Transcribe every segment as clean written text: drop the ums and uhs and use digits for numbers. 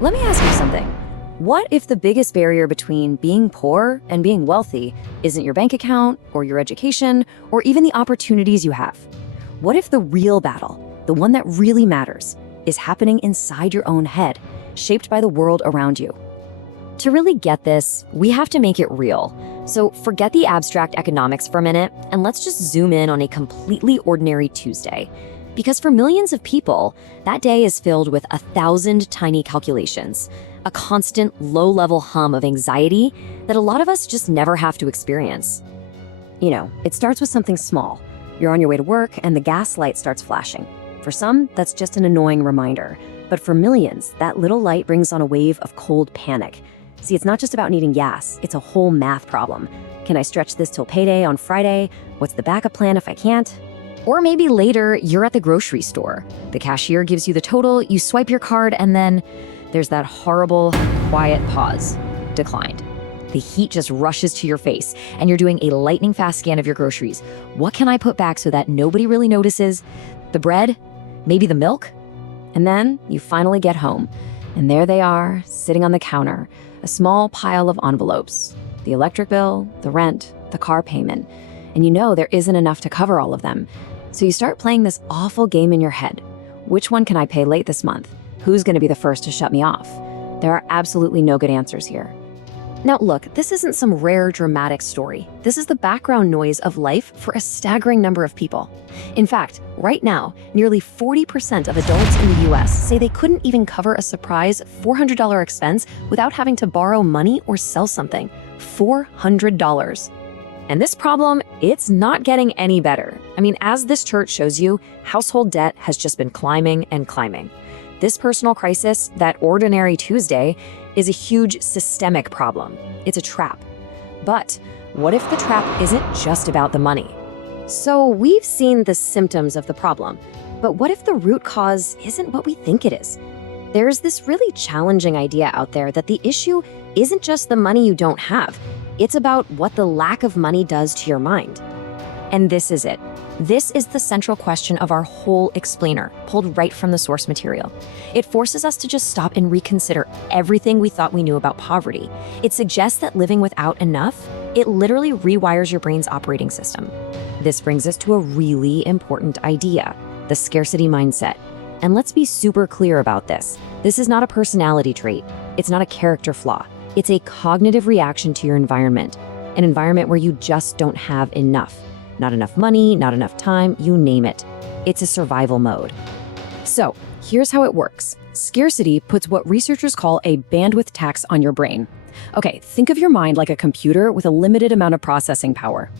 Let me ask you something. What if the biggest barrier between being poor and being wealthy isn't your bank account or your education or even the opportunities you have? What if the real battle, the one that really matters, is happening inside your own head, shaped by the world around you? To really get this, we have to make it real. So forget the abstract economics for a minute, and let's just zoom in on a completely ordinary Tuesday. Because for millions of people, that day is filled with 1,000 tiny calculations, a constant low-level hum of anxiety that a lot of us just never have to experience. You know, it starts with something small. You're on your way to work and the gas light starts flashing. For some, that's just an annoying reminder. But for millions, that little light brings on a wave of cold panic. See, it's not just about needing gas, it's a whole math problem. Can I stretch this till payday on Friday? What's the backup plan if I can't? Or maybe later, you're at the grocery store. The cashier gives you the total, you swipe your card, and then there's that horrible, quiet pause. Declined. The heat just rushes to your face, and you're doing a lightning-fast scan of your groceries. What can I put back so that nobody really notices? The bread? Maybe the milk? And then you finally get home, and there they are, sitting on the counter, a small pile of envelopes. The electric bill, the rent, the car payment. And you know there isn't enough to cover all of them. So you start playing this awful game in your head. Which one can I pay late this month? Who's going to be the first to shut me off? There are absolutely no good answers here. Now look, this isn't some rare dramatic story. This is the background noise of life for a staggering number of people. In fact, right now, nearly 40% of adults in the US say they couldn't even cover a surprise $400 expense without having to borrow money or sell something. $400. And this problem, it's not getting any better. I mean, as this chart shows you, household debt has just been climbing and climbing. This personal crisis, that ordinary Tuesday, is a huge systemic problem. It's a trap. But what if the trap isn't just about the money? So we've seen the symptoms of the problem, but what if the root cause isn't what we think it is? There's this really challenging idea out there that the issue isn't just the money you don't have. It's about what the lack of money does to your mind. And this is it. This is the central question of our whole explainer, pulled right from the source material. It forces us to just stop and reconsider everything we thought we knew about poverty. It suggests that living without enough, it literally rewires your brain's operating system. This brings us to a really important idea, the scarcity mindset. And let's be super clear about this. This is not a personality trait. It's not a character flaw. It's a cognitive reaction to your environment, an environment where you just don't have enough. Not enough money, not enough time, you name it. It's a survival mode. So here's how it works. Scarcity puts what researchers call a bandwidth tax on your brain. Okay, think of your mind like a computer with a limited amount of processing power.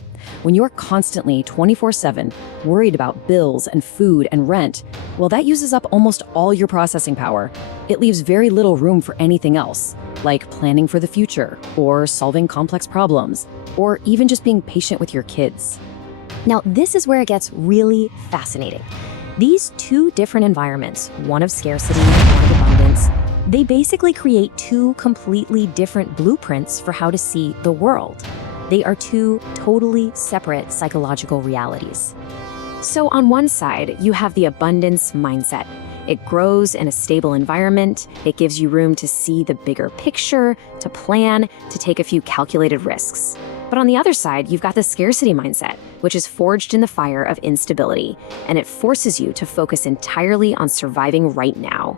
When you're constantly 24/7 worried about bills and food and rent, well, that uses up almost all your processing power. It leaves very little room for anything else, like planning for the future, or solving complex problems, or even just being patient with your kids. Now, this is where it gets really fascinating. These two different environments, one of scarcity and one of abundance, they basically create two completely different blueprints for how to see the world. They are two totally separate psychological realities. So on one side, you have the abundance mindset. It grows in a stable environment. It gives you room to see the bigger picture, to plan, to take a few calculated risks. But on the other side, you've got the scarcity mindset, which is forged in the fire of instability, and it forces you to focus entirely on surviving right now.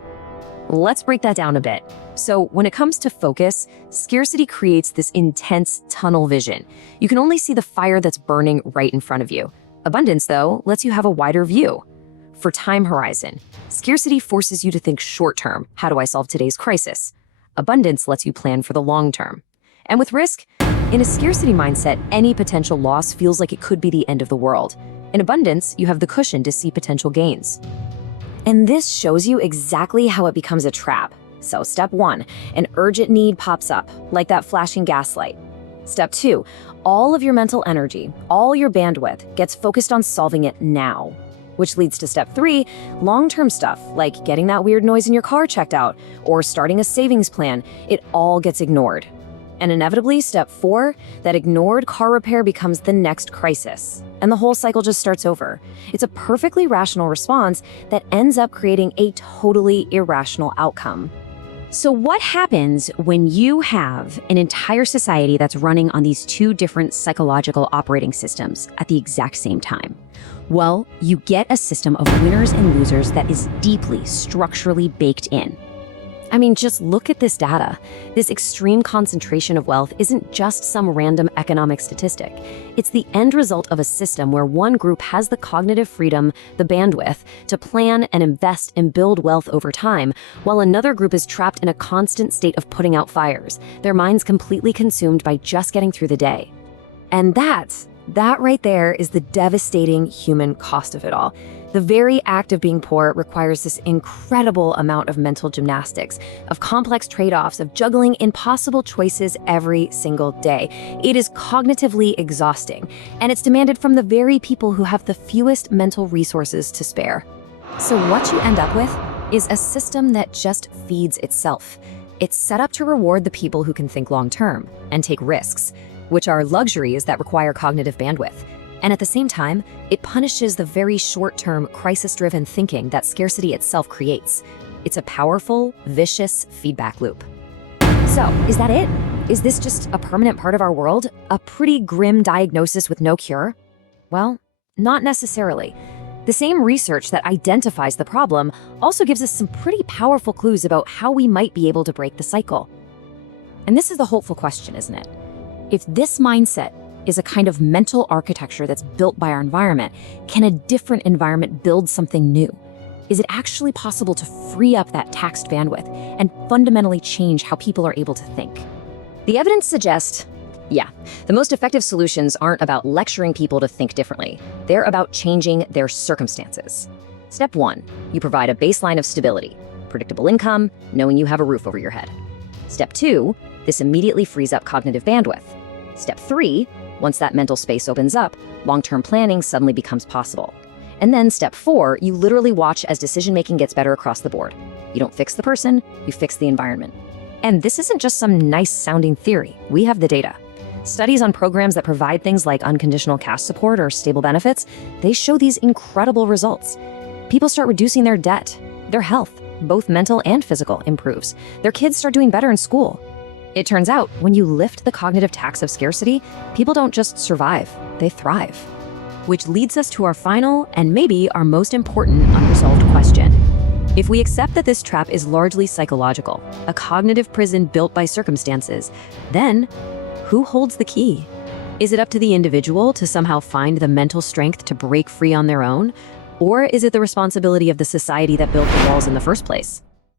Let's break that down a bit. So when it comes to focus, scarcity creates this intense tunnel vision. You can only see the fire that's burning right in front of you. Abundance, though, lets you have a wider view. For time horizon, scarcity forces you to think short term. How do I solve today's crisis? Abundance lets you plan for the long term. And with risk, in a scarcity mindset, any potential loss feels like it could be the end of the world. In abundance, you have the cushion to see potential gains. And this shows you exactly how it becomes a trap. So step 1, an urgent need pops up, like that flashing gas light. Step 2, all of your mental energy, all your bandwidth gets focused on solving it now. Which leads to step 3, long-term stuff, like getting that weird noise in your car checked out, or starting a savings plan, it all gets ignored. And inevitably, step 4, that ignored car repair becomes the next crisis. And the whole cycle just starts over. It's a perfectly rational response that ends up creating a totally irrational outcome. So what happens when you have an entire society that's running on these two different psychological operating systems at the exact same time? Well, you get a system of winners and losers that is deeply structurally baked in. I mean, just look at this data. This extreme concentration of wealth isn't just some random economic statistic. It's the end result of a system where one group has the cognitive freedom, the bandwidth, to plan and invest and build wealth over time, while another group is trapped in a constant state of putting out fires, their minds completely consumed by just getting through the day. And that right there is the devastating human cost of it all. The very act of being poor requires this incredible amount of mental gymnastics, of complex trade-offs, of juggling impossible choices every single day. It is cognitively exhausting, and it's demanded from the very people who have the fewest mental resources to spare. So what you end up with is a system that just feeds itself. It's set up to reward the people who can think long-term and take risks, which are luxuries that require cognitive bandwidth. And at the same time, it punishes the very short-term, crisis-driven thinking that scarcity itself creates. It's a powerful, vicious feedback loop. So, is that it? Is this just a permanent part of our world? A pretty grim diagnosis with no cure? Well, not necessarily. The same research that identifies the problem also gives us some pretty powerful clues about how we might be able to break the cycle. And this is the hopeful question, isn't it? If this mindset is a kind of mental architecture that's built by our environment, can a different environment build something new? Is it actually possible to free up that taxed bandwidth and fundamentally change how people are able to think? The evidence suggests, the most effective solutions aren't about lecturing people to think differently. They're about changing their circumstances. Step 1, you provide a baseline of stability, predictable income, knowing you have a roof over your head. Step 2, this immediately frees up cognitive bandwidth. Step 3, once that mental space opens up, long-term planning suddenly becomes possible. And then step 4, you literally watch as decision-making gets better across the board. You don't fix the person, you fix the environment. And this isn't just some nice-sounding theory. We have the data. Studies on programs that provide things like unconditional cash support or stable benefits, they show these incredible results. People start reducing their debt. Their health, both mental and physical, improves. Their kids start doing better in school. It turns out, when you lift the cognitive tax of scarcity, people don't just survive, they thrive. Which leads us to our final, and maybe our most important unresolved question. If we accept that this trap is largely psychological, a cognitive prison built by circumstances, then who holds the key? Is it up to the individual to somehow find the mental strength to break free on their own? Or is it the responsibility of the society that built the walls in the first place?